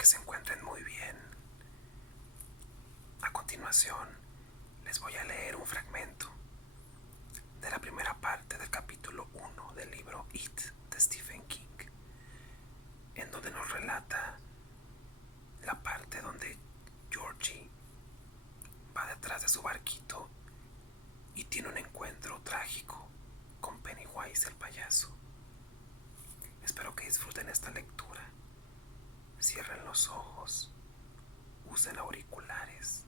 que se encuentren muy bien. A continuación, les voy a leer un fragmento de la primera parte del capítulo 1 del libro It de Stephen King, en donde nos relata la parte donde Georgie va detrás de su barquito y tiene un encuentro trágico con Pennywise el payaso. Espero que disfruten esta lectura. Cierren los ojos, usen auriculares,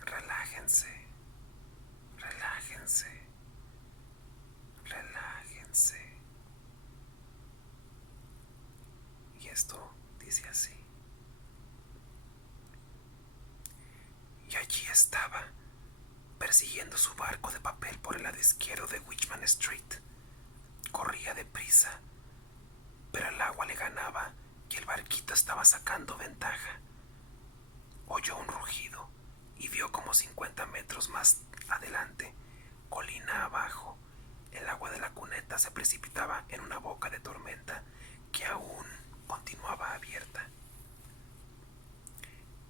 relájense, relájense, relájense. Y esto dice así. Y allí estaba, persiguiendo su barco de papel por el lado izquierdo de Witchman Street. Corría deprisa, pero el agua le ganaba y el barquito estaba sacando ventaja. Oyó un rugido y vio como 50 metros más adelante, colina abajo, el agua de la cuneta se precipitaba en una boca de tormenta que aún continuaba abierta.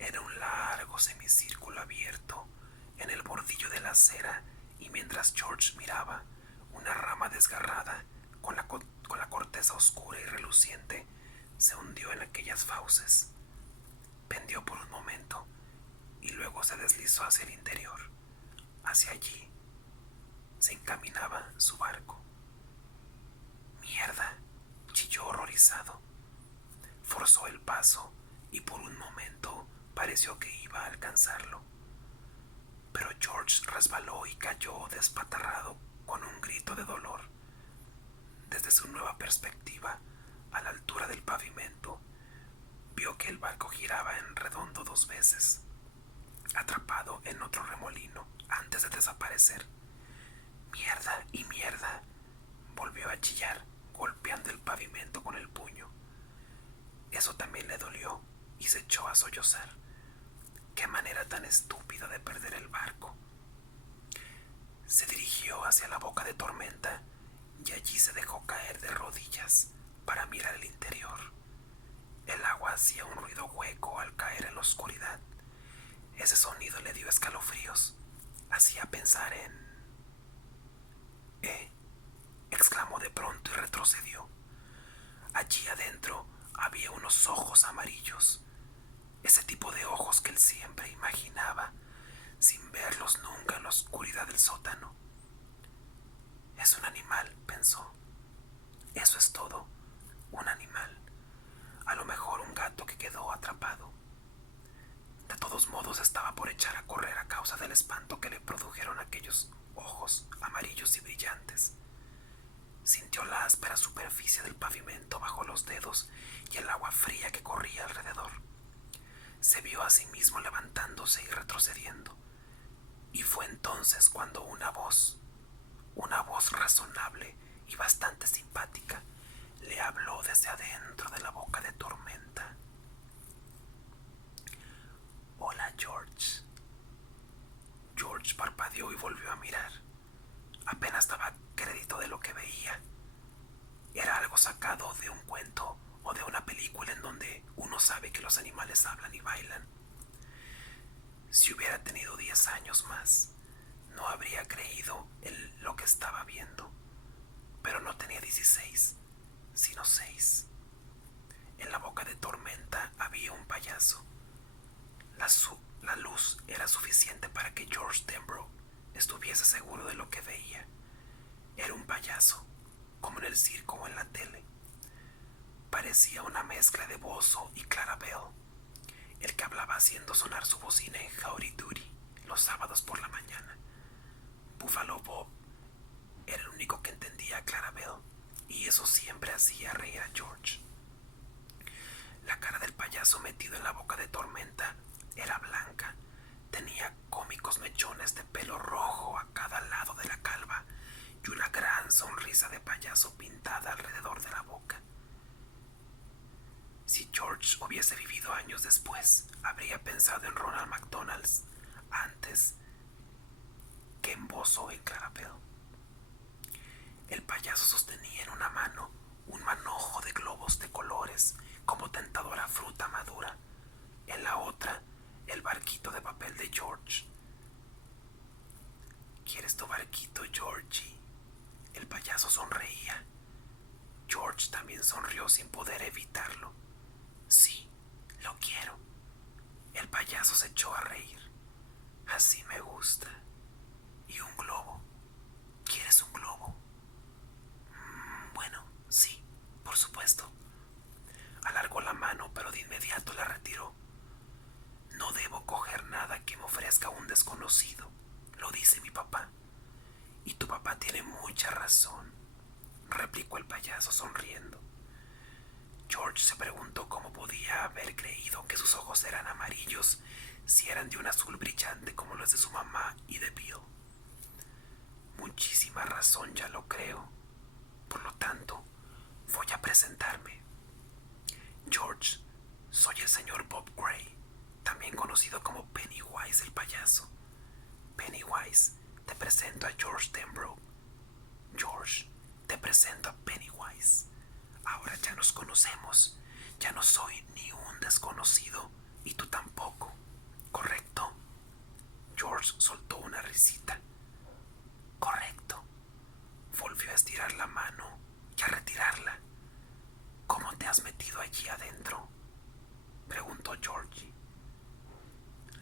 Era un largo semicírculo abierto en el bordillo de la acera, y mientras George miraba, una rama desgarrada con la corteza oscura y reluciente se hundió en aquellas fauces. Pendió por un momento y luego se deslizó hacia el interior. Hacia allí se encaminaba su barco. ¡Mierda!, chilló horrorizado. Forzó el paso y por un momento pareció que iba a alcanzarlo. Pero George resbaló y cayó despatarrado con un grito de dolor. Desde su nueva perspectiva, a la altura del pavimento, vio que el barco giraba en redondo 2 veces, atrapado en otro remolino antes de desaparecer. ¡Mierda y mierda!, volvió a chillar, golpeando el pavimento con el puño. Eso también le dolió y se echó a sollozar. ¡Qué manera tan estúpida de perder el barco! Se dirigió hacia la boca de tormenta y allí se dejó caer de rodillas para mirar el interior. El agua hacía un ruido hueco al caer en la oscuridad. Ese sonido le dio escalofríos. Hacía pensar en... exclamó de pronto y retrocedió. Allí adentro había unos ojos amarillos. Ese tipo de ojos que él siempre imaginaba, sin verlos nunca en la oscuridad del sótano. Es un animal, pensó. Eso es todo, un animal. A lo mejor un gato que quedó atrapado. De todos modos estaba por echar a correr a causa del espanto que le produjeron aquellos ojos amarillos y brillantes. Sintió la áspera superficie del pavimento bajo los dedos y el agua fría que corría alrededor. Se vio a sí mismo levantándose y retrocediendo. Y fue entonces cuando una voz razonable y bastante simpática, le habló desde adentro de la boca de tormenta. «Hola, George». George parpadeó y volvió a mirar. Apenas daba crédito de lo que veía. Era algo sacado de un cuento o de una película en donde uno sabe que los animales hablan y bailan. Si hubiera tenido 10 años más, no habría creído en lo que estaba viendo. Pero no tenía 16, sino 6. En la boca de tormenta había un payaso. La luz era suficiente para que George Denbrough estuviese seguro de lo que veía. Era un payaso, como en el circo o en la tele. Parecía una mezcla de Bozo y Clarabelle, el que hablaba haciendo sonar su bocina en Howdy Doody los sábados por la mañana. Buffalo Bob era el único que entendía a Clarabelle, y eso siempre hacía reír a George. La cara del payaso metido en la boca de tormenta era blanca. Tenía cómicos mechones de pelo rojo a cada lado de la calva y una gran sonrisa de payaso pintada alrededor de la boca. Si George hubiese vivido años después, habría pensado en Ronald McDonald antes que en Bozo en Clarabelle. El payaso sostenía en una mano un manojo de globos de colores, como payaso sonreía. George también sonrió sin poder evitarlo. Sí, lo quiero. El payaso se echó a reír. Así me gusta. ¿Y un globo? ¿Quieres un globo? Bueno, sí, por supuesto. Alargó la mano, pero de inmediato la retiró. No debo coger nada que me ofrezca un desconocido, lo dice mi papá. Y tu papá tiene mucha razón, replicó el payaso sonriendo. George se preguntó cómo podía haber creído que sus ojos eran amarillos si eran de un azul brillante como los de su mamá y de Bill. Muchísima razón, ya lo creo. Por lo tanto, voy a presentarme. George, soy el señor Bob Gray, también conocido como Pennywise el payaso. Pennywise, te presento a George Denbrough. George, te presento a Pennywise. Ahora ya nos conocemos. Ya no soy ni un desconocido y tú tampoco, ¿correcto? George soltó una risita. Correcto. Volvió a estirar la mano y a retirarla. ¿Cómo te has metido allí adentro?, preguntó Georgie.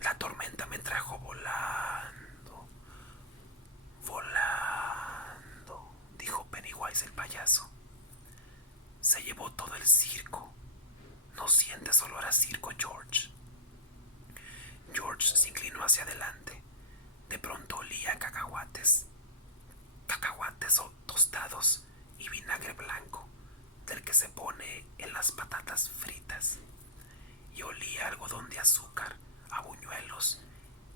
La tormenta me trajo volando, dijo Pennywise el payaso. Se llevó todo el circo. ¿No sientes olor a circo, George? George se inclinó hacia adelante. De pronto olía a cacahuates tostados y vinagre blanco, del que se pone en las patatas fritas. Y olía a algodón de azúcar, a buñuelos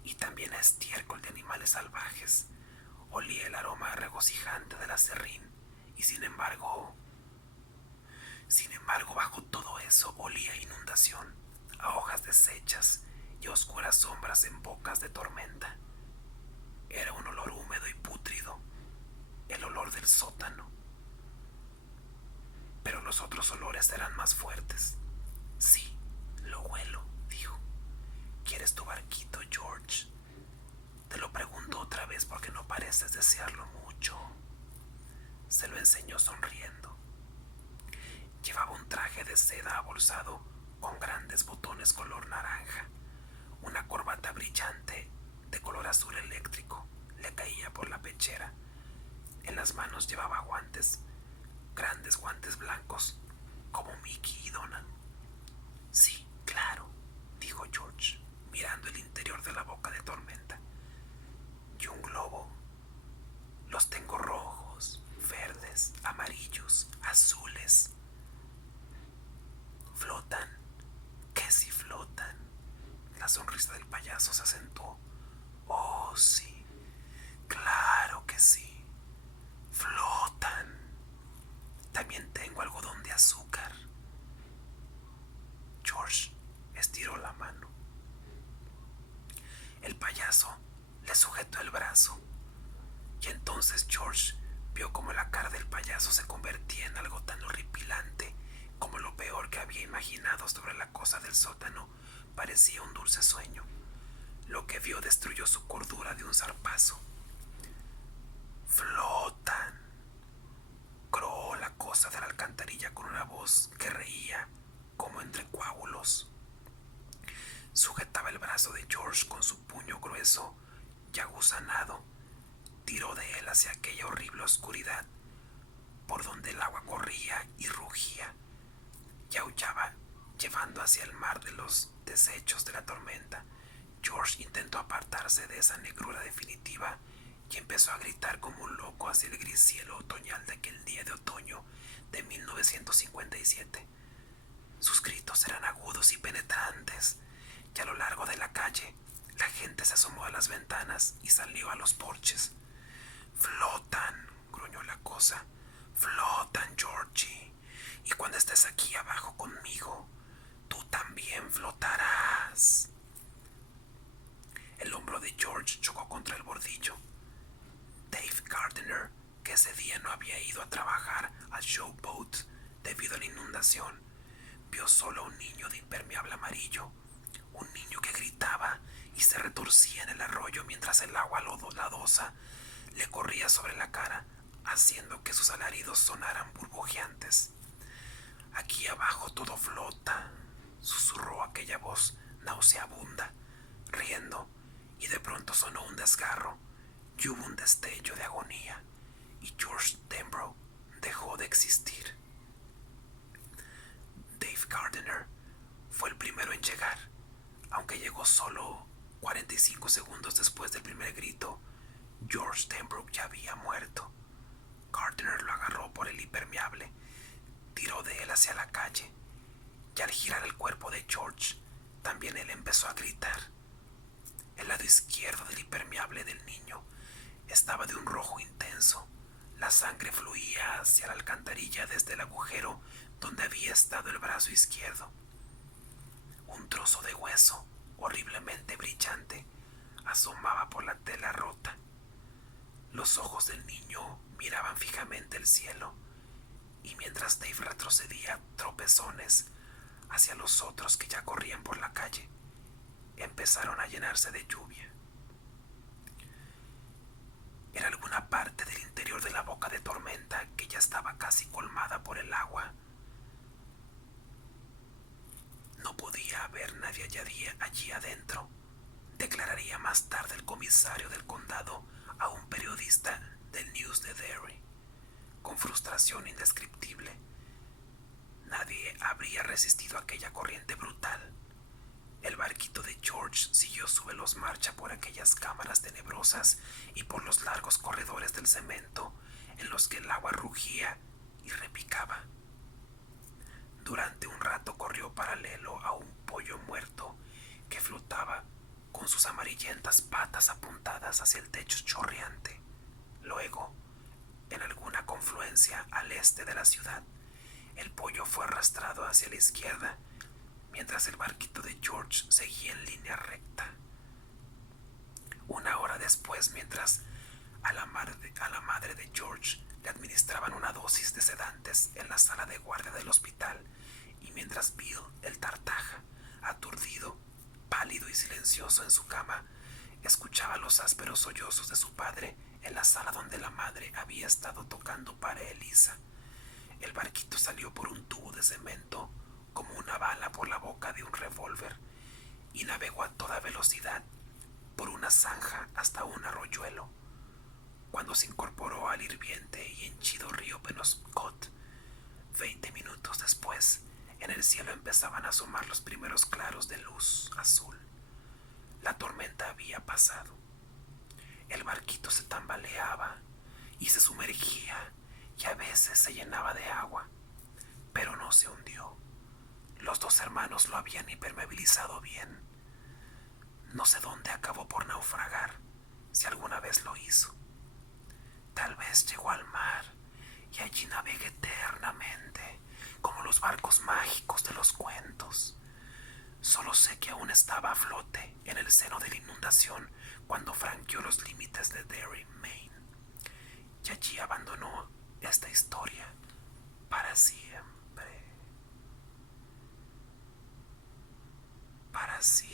y también a estiércol de animales salvajes. Olía el aroma regocijante del aserrín y sin embargo, bajo todo eso olía a inundación, a hojas deshechas y a oscuras sombras en bocas de tormenta. Era un olor húmedo y pútrido, el olor del sótano. Pero los otros olores eran más fuertes. Sí, lo huelo, dijo. ¿Quieres tu barquito, George? Te lo pregunto otra vez porque no pareces desearlo mucho. Se lo enseñó sonriendo. Llevaba un traje de seda abolsado con grandes botones color naranja. Una corbata brillante de color azul eléctrico le caía por la pechera. En las manos llevaba guantes, grandes guantes blancos, como Mickey y Donald. Sí, claro, dijo George, mirando el interior de la boca de tormenta. ¿Y un globo? Los tengo rojos, verdes, amarillos, azules. ¿Flotan? ¿Qué si flotan? La sonrisa del payaso se acentuó. Oh, sí, claro que sí. Flotan. También tengo algodón de azúcar. George estiró la mano. El payaso le sujetó el brazo y entonces George vio cómo la cara del payaso se convertía en algo tan horripilante como lo peor que había imaginado sobre la cosa del sótano. Parecía un dulce sueño. Lo que vio destruyó su cordura de un zarpazo. Flotan, croó la cosa de la alcantarilla con una voz que reía como entre coágulos. Sujetaba el brazo de George con su puño grueso y aguzanado. Tiró de él hacia aquella horrible oscuridad, por donde el agua corría y rugía y aullaba, llevando hacia el mar de los desechos de la tormenta. George intentó apartarse de esa negrura definitiva y empezó a gritar como un loco hacia el gris cielo otoñal de aquel día de otoño de 1957. Sus gritos eran agudos y penetrantes, y a lo largo de la calle la gente se asomó a las ventanas y salió a los porches. Flotan, gruñó la cosa. Flotan, Georgie. Y cuando estés aquí abajo conmigo, tú también flotarás. El hombro de George chocó contra el bordillo. Dave Gardner, que ese día no había ido a trabajar al showboat debido a la inundación, vio solo a un niño de impermeable amarillo, un niño que gritaba y se retorcía en el arroyo mientras el agua lodosa le corría sobre la cara haciendo que sus alaridos sonaran burbujeantes. Aquí abajo todo flota, susurró aquella voz nauseabunda, riendo, y de pronto sonó un desgarro y hubo un destello de agonía, y George Denbrough dejó de existir. Dave Gardner fue el primero en llegar, aunque llegó solo 45 segundos después del primer grito. George Denbrough ya había muerto. Gardner lo agarró por el impermeable, tiró de él hacia la calle, y al girar el cuerpo de George, también él empezó a gritar. El lado izquierdo del impermeable del niño estaba de un rojo intenso. La sangre fluía hacia la alcantarilla desde el agujero donde había estado el brazo izquierdo. Un trozo de hueso, horriblemente brillante, asomaba por la tela rota. Los ojos del niño miraban fijamente el cielo, y mientras Dave retrocedía tropezones hacia los otros que ya corrían por la calle, empezaron a llenarse de lluvia. Era alguna parte del interior de la boca de tormenta que ya estaba casi colmada por el agua. No podía haber nadie allí adentro, declararía más tarde el comisario del condado a un periodista del News de Derry, con frustración indescriptible. Nadie habría resistido aquella corriente brutal. El barquito de George siguió su veloz marcha por aquellas cámaras tenebrosas y por los largos corredores del cemento en los que el agua rugía y repicaba. Durante un rato corrió paralelo a un pollo muerto que flotaba con sus amarillentas patas apuntadas hacia el techo chorreante. Luego, en alguna confluencia al este de la ciudad, el pollo fue arrastrado hacia la izquierda, mientras el barquito de George seguía en línea recta. Una hora después, mientras a la madre de George le administraban una dosis de sedantes en la sala de guardia del hospital, y mientras Bill, el tartaja, aturdido, pálido y silencioso en su cama, escuchaba los ásperos sollozos de su padre en la sala donde la madre había estado tocando para Elisa, el barquito salió por un tubo de cemento como una bala por la boca de un revólver y navegó a toda velocidad por una zanja hasta un arroyuelo. Cuando se incorporó al hirviente y henchido río Penobscot, 20 minutos después, en el cielo empezaban a asomar los primeros claros de luz azul. La tormenta había pasado. El barquito se tambaleaba y se sumergía y a veces se llenaba de agua, pero no se hundió. Los dos hermanos lo habían impermeabilizado bien. No sé dónde acabó por naufragar, si alguna vez lo hizo. Tal vez llegó al mar y allí navegue eternamente, como los barcos mágicos de los cuentos. Solo sé que aún estaba a flote en el seno de la inundación cuando franqueó los límites de Derry, Maine, y allí abandonó esta historia para siempre. Para siempre.